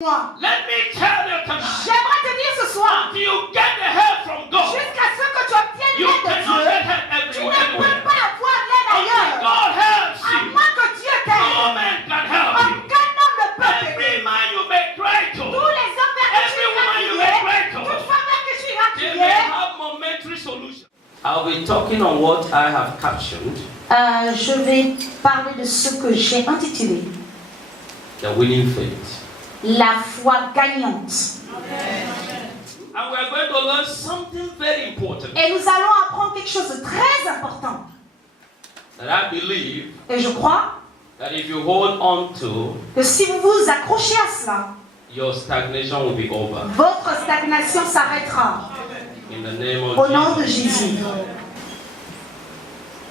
Let me tell you tonight. J'aimerais te dire ce soir, Until you get the help from God, jusqu'à ce que tu obtiennes you l'aide de cannot Dieu, get help tu ne everywhere. peux pas avoir l'aide Until ailleurs. God helps À you, moins que Dieu no t'aide. man can help you. Aucun homme ne peut Every t'aider. man you may cry to, Tous les hommes vers qui tu every iras woman you may crier, cry to, toute femme vers qui tu iras they may crier. have momentary solution. I'll be talking on what I have captioned Je vais parler de ce que j'ai intitulé the winning faith. la foi gagnante. And we're going to learn something very important Et nous allons apprendre quelque chose de très important. that I believe Et je crois that if you hold on to, que si vous vous accrochez à cela, your stagnation will be over. votre stagnation s'arrêtera. In the name of Au nom de Jesus. Jésus.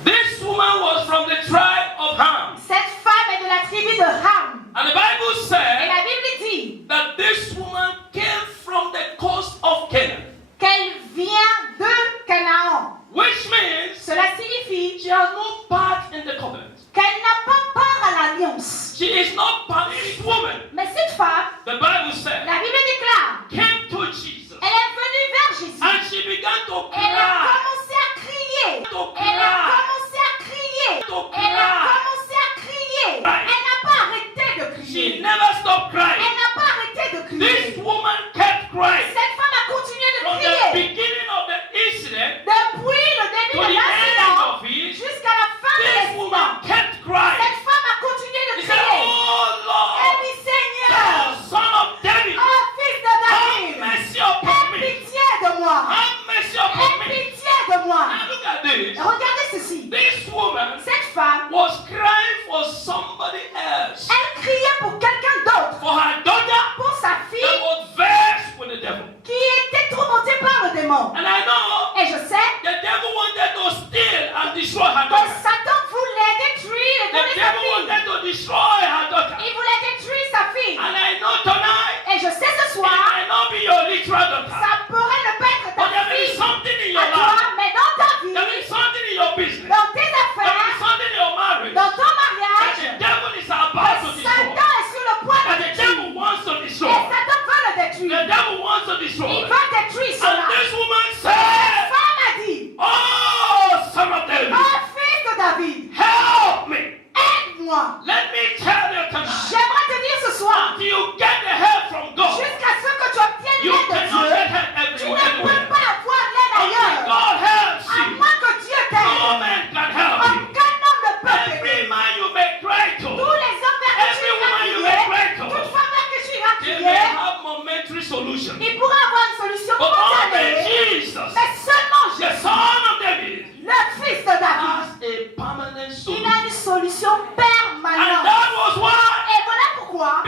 This woman was from the tribe of Ham. Cette femme est de la tribu de Ham. And the Bible Et said la Bible dit that this woman came from the coast of Canaan, qu'elle vient de Canaan. which means Cela signifie she has no part in the covenant. qu'elle n'a pas part à l'alliance. She is not part. This woman, Mais cette femme, the Bible said, la Bible déclare, came to Jesus elle est venue vers Jésus. and she began to Elle a cry. commencé à crier. To Elle a cry. commencé à crier. To Elle a cry. commencé à crier. Elle n'a pas arrêté de She crier. never stopped crying. Elle n'a pas arrêté de This crier. woman kept crying Cette femme a continué de from the crier. beginning of the incident Depuis le to début the de end l'incident of it. jusqu'à la fin de This l'incident. woman kept crying. Cette femme a continué de He said, crier. "Oh Elle Lord, dit thou Seigneur, son of David, oh fils de have David, mercy upon aie me. pitié de moi. Have mercy upon Aie me." pitié de moi. Now look at this. Regardez ceci. This woman Cette femme, was crying for somebody else, elle criait pour quelqu'un d'autre, for her daughter pour sa that fille was vexed with the devil. qui était tourmentée par le démon. And I know Et je sais the devil wanted to steal and destroy her que daughter. Satan voulait détruire et The voler sa devil fille. wanted to destroy her daughter. Il voulait détruire sa fille. And I know tonight Et je sais ce it soir, might not be your literal daughter, ça pourrait ne pas être but ta there may be fille something in à your toi, life. mais dans ta There may vie, be something in your business. dans tes There may be affaires, something in your marriage dans ton that mariage, the devil is about to que destroy. Satan est sur le point That de the détruire. devil wants to Et destroy. Satan veut le The détruire. devil wants to Il destroy. va détruire And cela. this woman La said, femme a dit, "Oh, son of David, oh fils de David, help me." aide-moi. Let me tell you tonight. J'aimerais te dire ce soir, Until you get the help from God, jusqu'à ce que tu obtiennes you l'aide de cannot Dieu, get help tu ne peux everywhere. pas avoir l'aide Until ailleurs. God helps À you, moins que Dieu no t'aide. man can help you. Aucun homme ne peut Every t'aider. man you may cry Tous to, les hommes vers qui tu every iras woman you crier, may cry to, toute femme vers qui tu iras they may crier, have momentary solution. il pourra avoir une solution But only momentanée. Jesus, Mais seulement the Jésus, son of David, le fils de David, has a permanent il solution. a une solution And permanente. that was why Et voilà pourquoi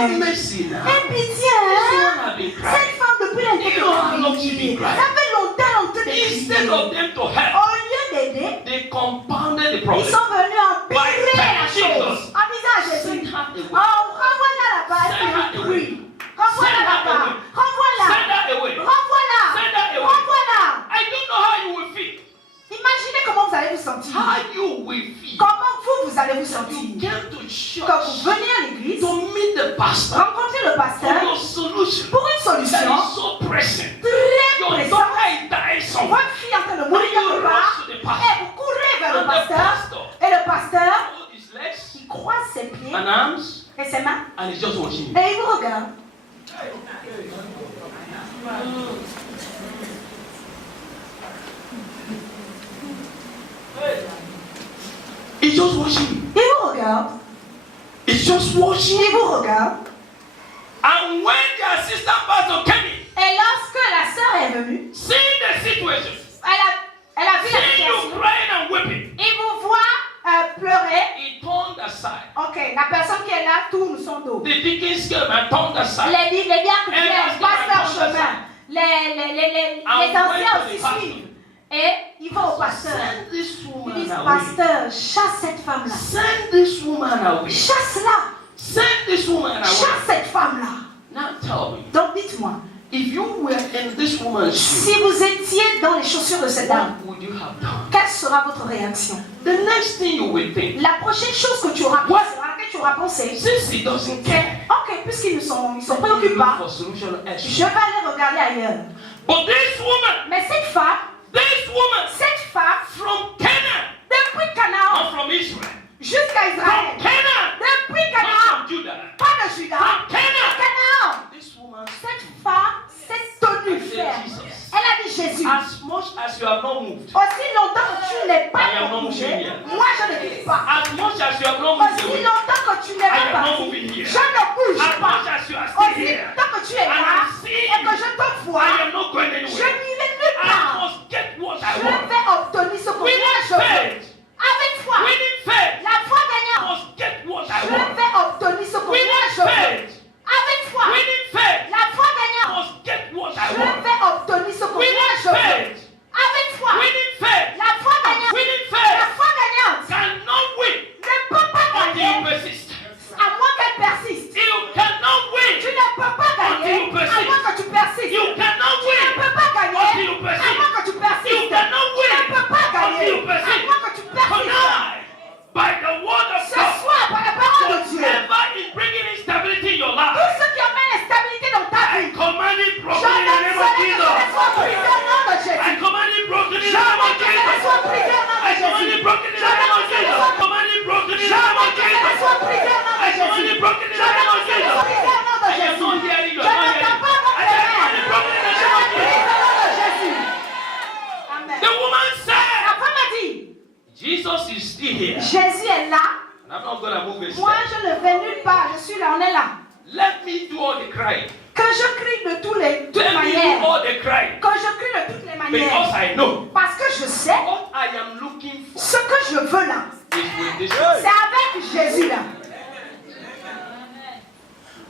Have mercy now. Aie pitié, This hein. one have been crying. Cette femme, depuis elle était You know how long she criée. been Ça crying. fait longtemps de Instead crier. of them to help, Au lieu d'aider, they compounded the ils problem. sont venus empirer la telling chose. Jesus, En disant à Jésus, send her away. oh, renvoie-la là-bas, elle Send fait her un away. bruit. Renvoie-la Send her là-bas. away. Renvoie-la. Send her away. Renvoie-la. Send her away. Renvoie-la. I don't know how you will feel. Imaginez comment vous allez vous sentir. How you will feel. Comment vous allez vous You sentir. came to church Quand vous venez à l'église, to meet the pastor rencontrez le for pasteur your solution. pour une That solution is so pressing. très Your pressante. daughter is dying somewhere. Votre fille est en train de mourir quelque part. Et vous courez vers le pasteur. Et le pasteur, Hold his legs il croise ses pieds and arms et ses mains. and he's just watching you. Et il vous regarde. He's just watching you. Il vous regarde. He's just watching Il you. vous regarde. And when the assistant pastor came in, Et lorsque la sœur est venue, seeing the situation, elle a vu la seeing you situation. crying and weeping, Il vous voit pleurer. he turned aside. Ok, la personne qui est là tourne son dos. The deacons came and turned aside. Les diacres Elle viennent, passent leur chemin. Les anciens aussi suivent. Et ils vont au pasteur. Send this Ils woman disent, away. pasteur, chasse cette femme-là. Send this woman away. Chasse-la. Send this woman away. Chasse cette femme-là. Now tell me, Donc dites-moi, if you were in this woman's shoes, si vous étiez dans les chaussures de cette dame, what would you have done? quelle sera votre réaction? The next thing you will think, La prochaine chose que tu auras pensé, à laquelle tu auras pensé, since he doesn't care, c'est, ok, puisqu'ils sont let me préoccupés, look for solution je elsewhere. vais aller regarder ailleurs. But this woman, Mais cette femme, from Canaan, depuis Canaan not from Israel, jusqu'à from Israël, Canaan, depuis not Canaan, from Judah, pas de Juda, from Canaan. Canaan, This woman, cette femme s'est tenue I said, ferme. Jesus, Elle a dit Jésus, as much as you have not moved, aussi longtemps que tu n'es I pas am not bougé, moving here. moi je ne quitte pas. As much as you have not moved Aussi away, longtemps que tu n'es I pas am not parti, moving here. je ne bouge As pas. much as you are still Aussi here, longtemps que tu es and là I'm seeing et que je te vois, I am not going je anywhere. n'irai nulle I part. must get what I Je want. vais obtenir ce que We moi need je veux. faith. Avec foi, We need faith. la foi I gagnante, must get what I je want. vais obtenir ce que We moi need je veux. faith. Avec foi, We need faith. la foi I gagnante, must get what I je want. vais obtenir ce que We moi need je veux. faith. Avec foi, We need faith. la foi gagnante, We need la faith. foi gagnante Cannot win ne peut pas until you gagner persist. à moins qu'elle persiste. You cannot Tu win. ne peux pas gagner Until you persist. à moins que tu persistes. You cannot Tu ne win peux pas gagner until you à persist. moins que tu persistes. You cannot Tu ne peux pas win gagner until you à persist. moins que tu persistes. Tonight, by the word of Ce God, soir, par la parole de Dieu, whatever is bringing instability in your tout life, ce qui emmène l'instabilité dans ta I vie, command it je broken in the donne name of cela que Jesus. cela soit brisé au nom de I Jésus. command it broken in Je the name of demande que cela Jesus. soit brisé au nom de I command Jésus. it broken in Je the name demande of que cela Jesus. soit I command it broken in Je the name demande of que cela soit Jesus. brisé au nom de I command Jésus. it broken in Je the name demande of que cela Jesus. soit brisé au nom de I am Jésus. not hearing you. Je I'm not n'entends hearing pas you. votre I command it mère. broken in the Je name of le brise Jesus. au nom de Jésus. Amen. The woman La said, femme a dit, Jesus is still here. Jésus est là. And I'm not going to move a Moi, step. je ne vais nulle part. Je suis là, on est là. Let me do all the crying. Que je crie de toutes Let me manières. do all the crying. Que je crie de toutes les Because manières. I know Parce que je sais what I am looking for ce que je veux là. is with this C'est man. avec Jésus là.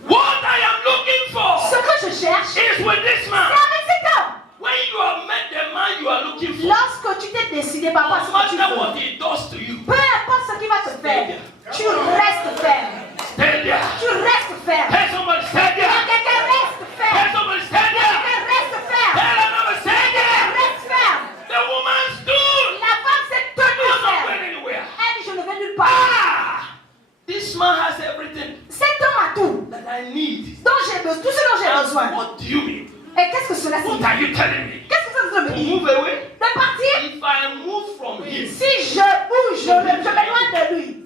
What I am looking Ce for que je cherche, c'est is with this man. avec cet homme. When you have met the man you are looking for, Lorsque tu t'es décidé par rapport à ce que tu no matter veux, what he does to you, peu importe ce qu'il va te faire, tu restes ferme. stay there. Tu restes ferme. Tell somebody stay Et there. quelqu'un reste Tell ferme. somebody stay there. Quelqu'un reste ferme. Tell another stay there. Reste ferme. The woman stood. La femme s'est tenue I'm not ferme. going anywhere. Elle dit, je ne vais nulle part. Ah! This man has everything Cet homme a tout. that I need. Dont j'ai besoin, tout ce dont j'ai And besoin. what do you mean? Et qu'est-ce que cela What signifie? are you telling me? Qu'est-ce que ça veut To dire? move away? De partir? If I move from him, Si je bouge, je m'éloigne de lui.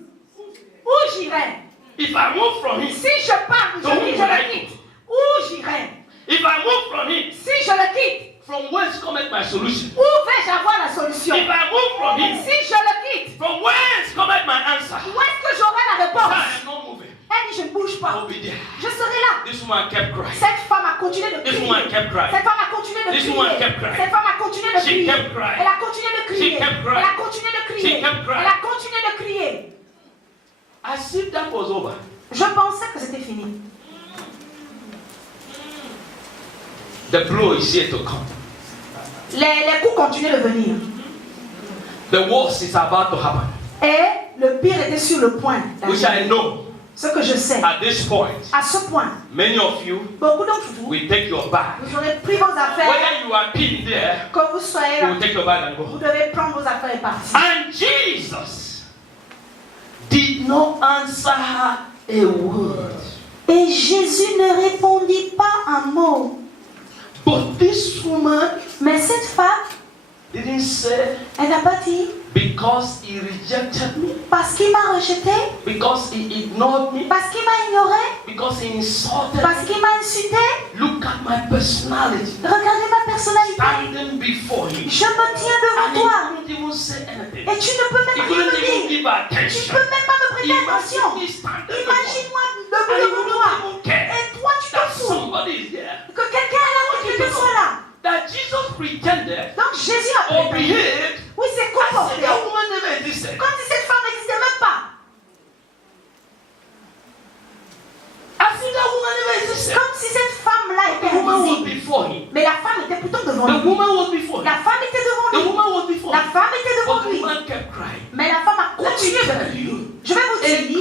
Où j'irai? if I move from him, Si je pars, je le quitte. Où j'irai? if I move from him, Si je le quitte, from whence cometh my solution? où vais-je avoir la solution? If I move from him, Si je le quitte, from whence cometh my answer? où est-ce que j'aurai la I réponse? am not moving. Elle dit, je ne bouge pas. I'll be there. Je serai là. This woman kept crying. Cette femme a continué de This crier. woman kept crying. Cette femme a continué de This crier. woman kept crying. Cette femme a continué de She crier. kept crying. Elle a continué de crier. She kept crying. Elle a continué de crier. She kept crying. Elle a continué de crier. As if that was over. Je pensais que c'était fini. The blow is yet to come. Les coups continuent de venir. The worst is about to happen. Et le pire était sur le point. Which I know. Ce que je sais. At this point. À ce point. Many of you. Beaucoup d'entre vous. Will take your bag. Vous aurez pris vos affaires. Whether you are pinned there. Que vous soyez là. You will take your bag and go. Vous devez prendre vos affaires et partir. And Jesus did not answer her a word. Et Jésus ne répondit pas un mot. But this woman, mais cette femme, didn't say, elle n'a pas dit, because he rejected me, parce qu'il m'a rejeté, because he ignored me, parce qu'il m'a ignoré, because he insulted parce me. qu'il m'a insulté. Look at my personality. Regardez ma personnalité. Standing before him. Je me tiens devant toi. And he couldn't even say anything. Et tu ne peux même rien me dire. Tu ne peux même pas me prêter attention. Imagine-moi debout devant toi. Et toi tu te fous que quelqu'un est là, que quelqu'un soit là. That Jesus pretended. Donc Jésus a behaved. Oui, c'est comporté. Comme si cette femme n'existait même pas. Comme si cette femme-là était invisible. Mais la femme était pourtant devant lui. La femme était devant lui. La femme était devant lui. Mais la femme a continué de crier. Je vais vous dire, une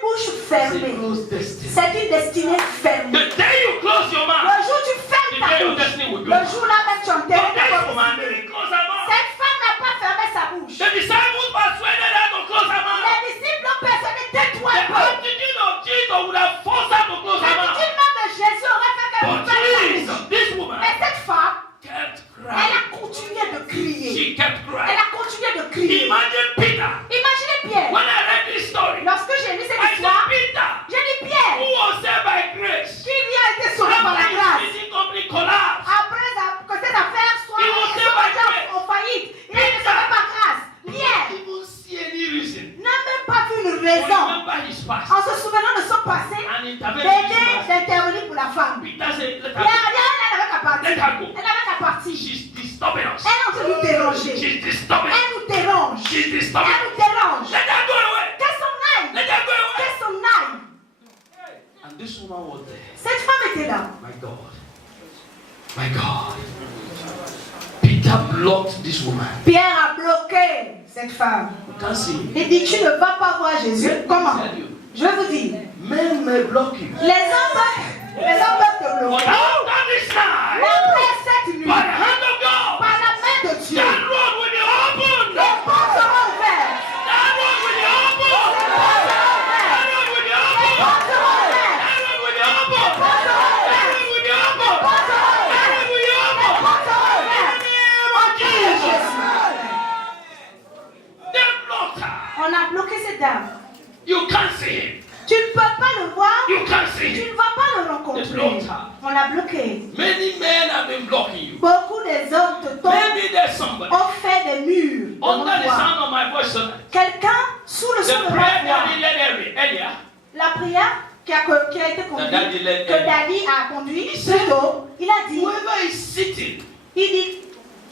bouche fermée, c'est une destinée fermée. The day you close your mouth, le jour où tu fermes ta bouche, le jour-là même tu enterres ta bouche. Cette femme n'a pas fermé sa bouche. The disciples persuaded her to close her mouth. Les disciples ont persuadé, tais-toi un peu. The attitude of Jesus would have forced her to close her mouth. L'attitude même de Jésus aurait fait qu'elle ne ferme sa bouche. This woman, mais cette femme, kept crying. Elle a continué de crier. She kept crying. Elle a continué de crier. Imagine Peter. Imaginez Pierre. When I read this story, lorsque j'ai lu cette histoire, j'ai dit Pierre, who was saved by grace, qui lui a été sauvé par la grâce. Après que cette affaire soit en faillite, il a été sauvé par grâce. Pierre n'a même pas vu une raison, en se souvenant de son passé, d'intervenir pour la femme. Pierre, elle n'avait qu'à partir. Elle n'avait qu'à partir. Elle est en train de nous déranger. Elle nous dérange. Elle nous dérange. Qu'elle s'en aille. Qu'elle s'en aille. And this woman was there. Cette femme était là. My God. My God. Peter blocked this woman. Pierre a bloqué cette femme. Il dit, tu ne vas pas voir Jésus. Comment? Je vais vous dire. Men may block you. Les hommes peuvent te bloquer. Mais après cette nuit, par la main de Dieu, les portes seront ouvertes. On a bloqué cette dame. You can't see him. Tu ne peux pas le voir. You can't see Tu him. ne vas pas le rencontrer. On l'a bloqué. Many men have been blocking you. Beaucoup des hommes te Maybe there's somebody ont fait des murs. under the sound of my voice tonight. Quelqu'un sous le son The de prayer ma voix. that he led earlier. La prière qui a été conduite, que Daddy a conduit, il a dit, whoever is sitting, il dit,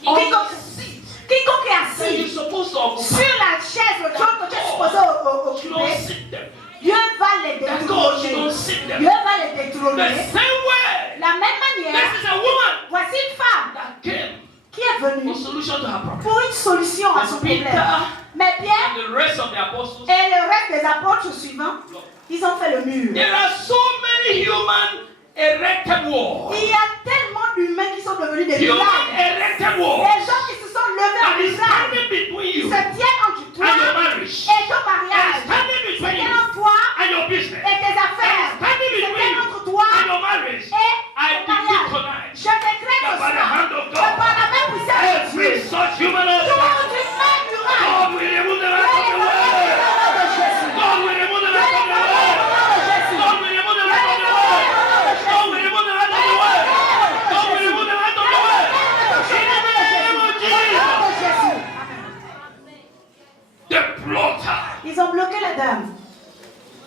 quiconque est assis sur la chaise, le trône que tu es supposé occuper, Dieu va les détrôner. Dieu va les détrôner. La même manière, voici une femme qui est venue pour une solution à son problème. Mais Pierre et le reste des apôtres suivants, ils ont fait le mur. There are so many human erected walls. Il y a tellement d'humains qui sont devenus des Human murailles. erected walls. Les gens qui se sont levés en That is muraille standing between se you tiennent entre toi and your marriage. et ton mariage. And standing Se between tiennent you entre toi and your business. et tes affaires. And standing Se between tiennent you entre toi and your marriage. et I ton mariage. decree tonight Je décrète that ce by the soir hand of que par la God, main puissante de every Dieu, such human toute altar, humaine muraille, God will remove them out of the way. God will remove them out of the way. God will remove them out of the way. God will remove them out of the way. God will remove them out of the way. In the name of Jesus. The plotter. ils ont bloqué la dame.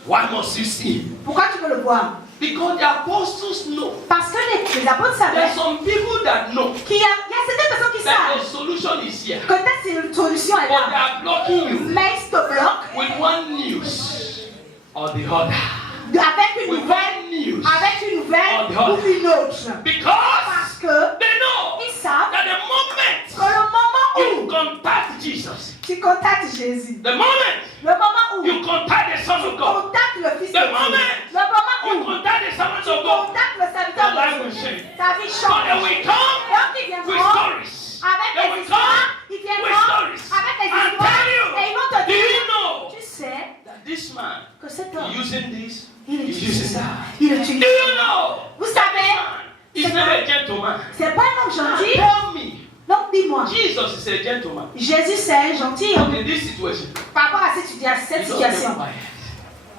Why must you see? Pourquoi tu veux le voir? Because the apostles know. Parce que les apôtres There are savaient some people that know qu'il y a certaines personnes qui that the savent solution is here. que une solution est But they là. are blocking you Mais ils te bloquent with one news or the other. avec une With nouvelle one news avec une nouvelle ou une autre. because Parce que they know ils savent that the moment que le moment you où contact Jesus, tu contactes Jésus, the moment le moment où you contact the Son of tu God, contactes le Fils de the Dieu, moment le moment you où contact the servant tu of God, contactes le serviteur your life de will Dieu, change. ta vie So they change. will come Donc ils with viendront stories. avec They des will histoires, come ils with viendront stories avec des and histoires tell et you, ils vont te do you dire, know tu sais that this man que cet homme, using this, il he's utilise using ça, that. il Do utilise you ça. know Vous savez, he's not a gentleman? c'est pas un homme gentil. Tell me, Donc dis-moi, Jesus is a gentleman. Jésus c'est un gentil But homme. in this situation, Par rapport à cette he situation, just kept quiet.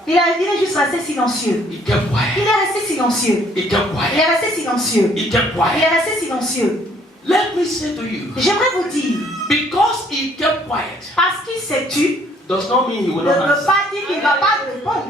il est juste resté silencieux. He kept Il quiet. est resté silencieux. He kept Il quiet. est resté silencieux. He kept Il quiet. est resté silencieux. Let me say to you, J'aimerais vous dire, because he kept quiet parce qu'il s'est tu, does not mean he will ne not veut answer. pas dire qu'il ne va pas répondre.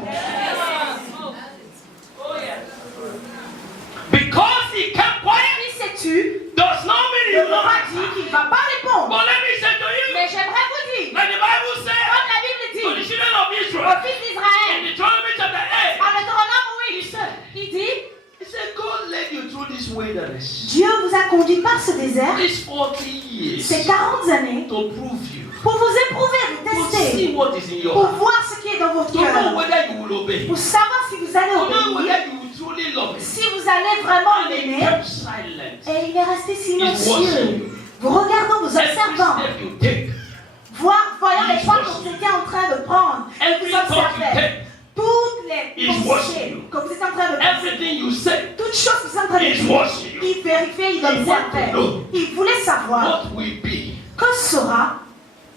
Because he kept quiet Il s'est tu, does not mean he ne will veut not pas dire answer. qu'il ne va pas répondre. But let me say to you, Mais j'aimerais vous dire, like the Bible said comme la Bible to the dit, children of au Israel fils in d'Israël, Deuteronomy chapter 8, en Deutéronome he 8, said, il dit, he said, God led you through this wilderness Dieu vous a conduit par ce désert these 40 years ces 40 années to prove you, pour vous éprouver, vous to tester, see what is in your pour heart, voir ce qui est dans votre to know cœur, whether you will obey, pour savoir si vous allez to know obéir, whether you will truly love him. si vous allez vraiment And he l'aimer. kept silent. Et il est resté watching silencieux. Vous regardant, vous Every observant, step you take, voyant les He's pas que watching vous étiez en train de prendre, every vous thought you observez take, toutes les He's watching pensées you. que vous êtes en train de penser, everything you say, toutes choses que vous êtes en train de He's dire. watching you. Il vérifiait, il He wanted observait. to know Il voulait savoir what will be que sera,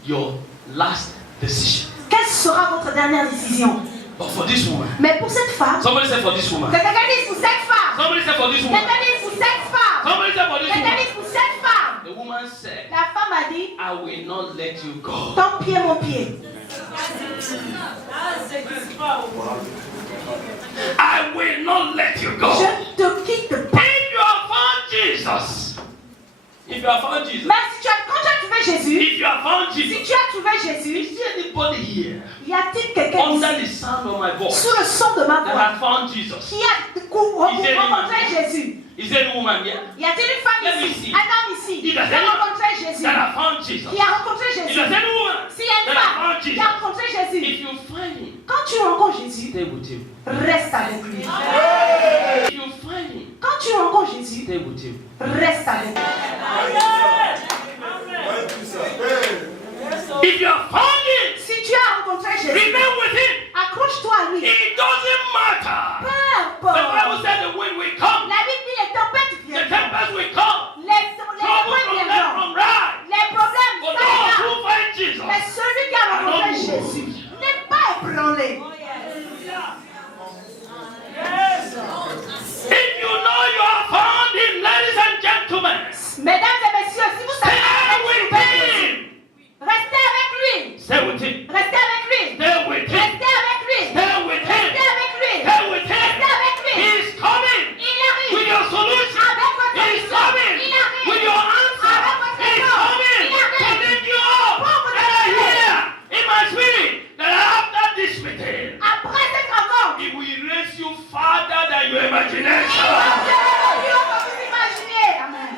your last decision. quelle sera votre dernière décision. But for this woman, Mais pour cette femme, somebody said for this woman, quelqu'un dit pour cette femme, somebody said for this woman, quelqu'un dit pour cette femme, somebody said for this quelqu'un woman, dit pour cette femme. the woman said, La femme a dit, I will not let you go. ton pied, mon pied. I will not let you go. Je ne te quitte pas. If you have found Jesus, if you have found Jesus, Mais si tu as, quand tu as trouvé Jésus, if you have found si Jesus, tu as trouvé Jésus, is there anybody here y a-t-il quelqu'un under ici, the sound of my voice sous le son de ma that voix, has found Jesus? qui a rencontré Jésus? Is there any woman here Y a-t-il une femme Let me ici, see. un homme ici, Il qui a a fait- rencontré Jésus, that has found Jesus? qui a rencontré Is Jésus? there any woman S'il y a une that has femme found qui Jesus? a rencontré Jésus, If you find him, quand tu rencontres Jésus, stay with him. reste avec lui. If you find him, Quand tu rencontres Jésus, stay with him. reste avec lui. If you have found him, Si tu as rencontré Jésus, remain with him. accroche-toi à lui. It doesn't matter. Peu The Bible importe. said the wind will come, La Bible dit les tempêtes the viendront. tempest will come, Les trouble tempêtes from left, viendront. from right. Les problèmes For ça those ira. who find Jesus, Mais celui qui a rencontré Jésus n'est pas ébranlé. if you know you have found him, ladies and gentlemen, Mesdames et messieurs, si vous savez stay with Jésus, him. restez avec lui. Stay with him. Restez avec lui. Stay with him. Restez avec lui. Stay with him. Restez avec lui. Stay with him. Restez avec lui. He's coming Il arrive. with your solution. Avec votre He's solution. coming Il arrive. with your answer. Avec votre He's réponse. coming Il arrive. to lift you up. Pour vous And I lever. hear in my spirit that after this meeting, Après cette rencontre, he will raise you farther than your imagination. plus haut que vous imaginez. Amen.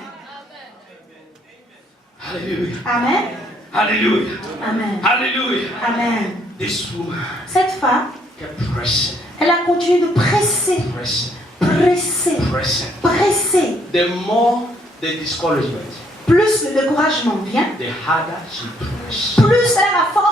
Hallelujah. Amen. Hallelujah. Amen. Hallelujah. Amen. This woman Cette femme, kept pressing, elle a continué de presser, pressing, presser, pressing. presser. The more the discouragement, Plus le découragement vient, the harder she pressed. plus elle a la force